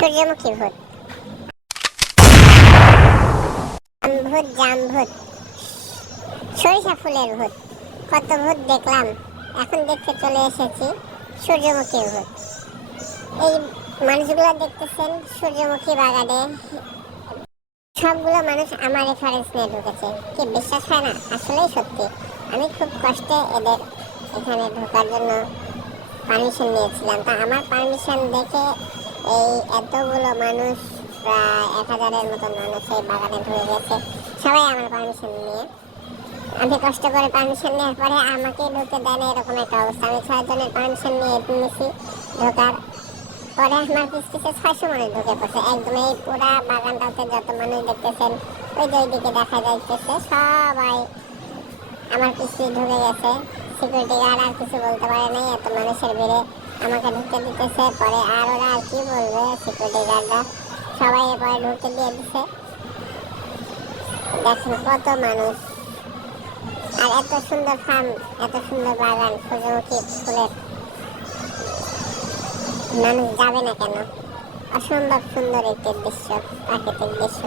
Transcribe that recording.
সূর্যমুখী ভূত, ভূত, জাম ভূত, সরিষা ফুলের ভূত, কত ভূত দেখলাম। এখন দেখতে চলে এসেছি সূর্যমুখীর ভূত। এই মানুষগুলো দেখতেছেন সূর্যমুখী বাগানে, সবগুলো মানুষ আমার রেফারেন্স নিয়ে ঢুকেছে। কি বিশ্বাস হয় না? আসলেই সত্যি। আমি খুব কষ্টে এদের এখানে ঢোকার জন্য পারমিশন নিয়েছিলাম। তা আমার পারমিশন দেখে এই এতগুলো মানুষ, প্রায় 1000-এর মতন মানুষ এই বাগানে ঢুকে গেছে, সবাই আমার পারমিশন নিয়ে। আমি কষ্ট করে পারমিশন নেওয়ার পরে আমাকে ঢুকতে দেয় না, এরকম একটা অবস্থা। আমি 6 জনের পারমিশন নিয়ে নিয়েছি ঢোকার পরে আমার পিছে 600 মানুষ ঢুকে পড়ছে একদম। এই পুরা বাগানটাতে যত মানুষ দেখতেছেন, ওই যে ওইদিকে দেখা যাইতেছে, সবাই আমার পিছিয়ে ঢুকে গেছে। সিকিউরিটি গার্ড আর কিছু বলতে পারে নাই, এত মানুষের ভিড়ে আমাকে ঢুকতে দিতেছে। পরে আর ওরা আর কি বলবে, সিকিউরিটি গার্ডরা সবাই পরে ঢুকতে দিয়ে দিছে। দেখেন কত মানুষ, আর এত সুন্দর ফার্ম, এত সুন্দর বাগান সূর্যমুখী ফুলের, মানুষ যাবে না কেন? অসম্ভব সুন্দর একটি দৃশ্য, প্রাকৃতিক দৃশ্য।